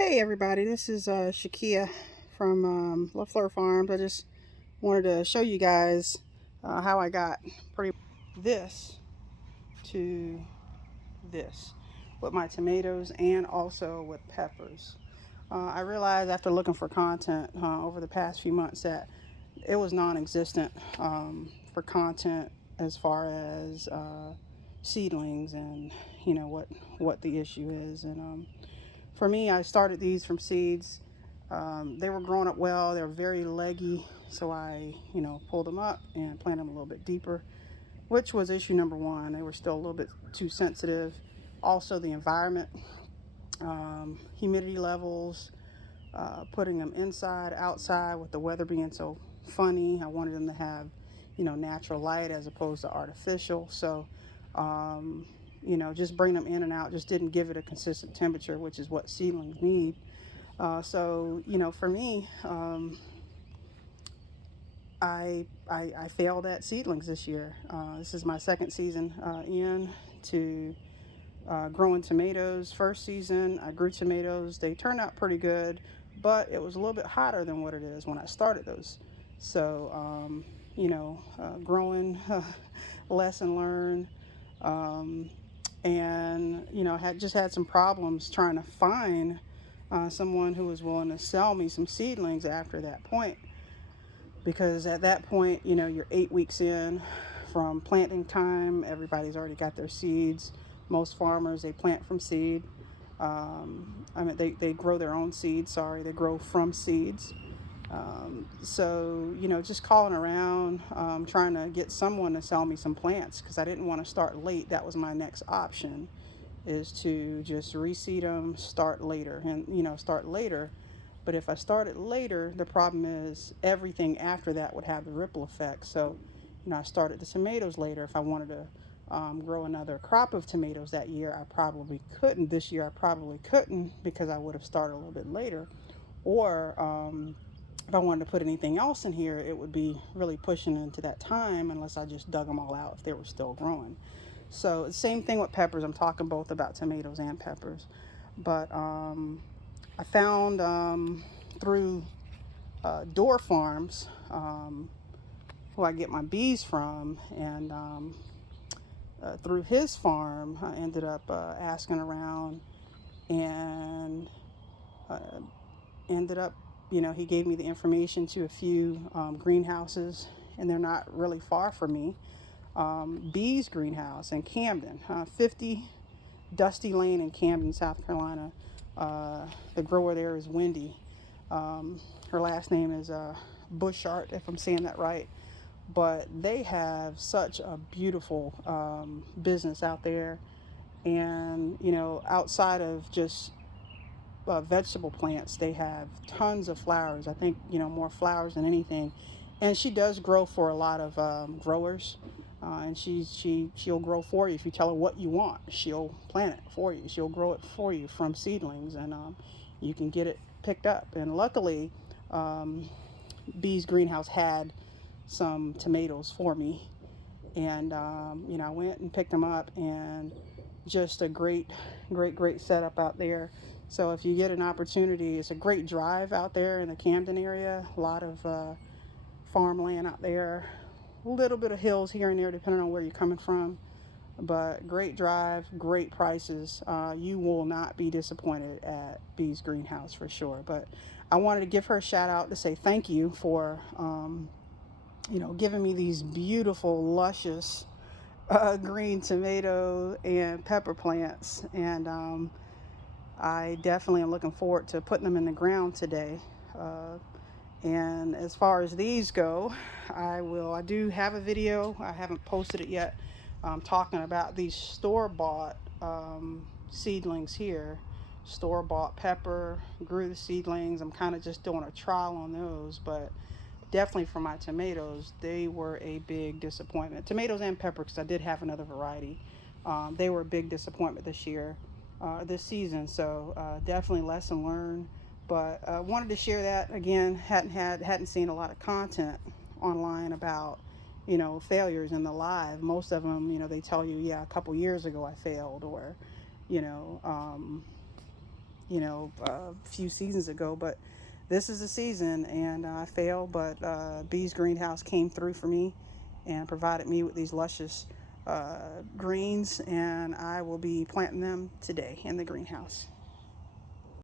Hey everybody, this is Shakia from LaFleur Farms. I just wanted to show you guys how I got pretty this to this with my tomatoes and also with peppers. I realized after looking for content over the past few months that it was non-existent for content as far as seedlings and what the issue is. And for me, I started these from seeds. They were growing up well. They were very leggy, so I pulled them up and planted them a little bit deeper, which was issue number one. They were still a little bit too sensitive. Also, the environment, humidity levels, putting them inside, outside, with the weather being so funny. I wanted them to have, natural light as opposed to artificial. So, just bring them in and out. Just didn't give it a consistent temperature, which is what seedlings need. For me, I failed at seedlings this year. This is my second season in to growing tomatoes. First season, I grew tomatoes. They turned out pretty good, but it was a little bit hotter than what it is when I started those. So, growing, lesson learned, and had some problems trying to find someone who was willing to sell me some seedlings after that point, because at that point, you're 8 weeks in from planting time. Everybody's already got their seeds. Most farmers, they plant from seed. They grow their own seeds. Sorry, they grow from seeds. Just calling around, trying to get someone to sell me some plants, because I didn't want to start late. That was my next option, is to just reseed them, start later. But if I started later, the problem is everything after that would have the ripple effect. So, I started the tomatoes later. If I wanted to grow another crop of tomatoes that year, I probably couldn't. This year, I probably couldn't, because I would have started a little bit later. Or if I wanted to put anything else in here, it would be really pushing into that time unless I just dug them all out if they were still growing. So, same thing with peppers. I'm talking both about tomatoes and peppers. But I found through Door Farms, who I get my bees from, and through his farm, I ended up asking around, and uh, ended up, he gave me the information to a few greenhouses, and they're not really far from me. Bees Greenhouse in Camden, 50 Dusty Lane in Camden, South Carolina. The grower there is Wendy. Her last name is Bushart, if I'm saying that right. But they have such a beautiful business out there. And, outside of just vegetable plants, they have tons of flowers. I think, more flowers than anything. And she does grow for a lot of growers. And she'll grow for you. If you tell her what you want, she'll plant it for you. She'll grow it for you from seedlings, and you can get it picked up. And luckily, Bee's Greenhouse had some tomatoes for me, and I went and picked them up, and just a great setup out there. So if you get an opportunity, it's a great drive out there in the Camden area. A lot of farmland out there, a little bit of hills here and there depending on where you're coming from, but great drive, great prices. You will not be disappointed at Bee's Greenhouse for sure. But I wanted to give her a shout out to say thank you for giving me these beautiful, luscious green tomato and pepper plants. And I definitely am looking forward to putting them in the ground today. And as far as these go, I do have a video. I haven't posted it yet. Talking about these store-bought seedlings here. Store-bought pepper, grew the seedlings. I'm kind of just doing a trial on those, but definitely for my tomatoes, they were a big disappointment. Tomatoes and pepper, because I did have another variety. They were a big disappointment this season. So definitely lesson learned. But wanted to share that again. Hadn't seen a lot of content online about failures in the live. Most of them, they tell you, yeah, a couple years ago I failed, or you know, um, a few seasons ago. But this is the season, and I failed, but Bee's Greenhouse came through for me and provided me with these luscious greens, and I will be planting them today in the greenhouse.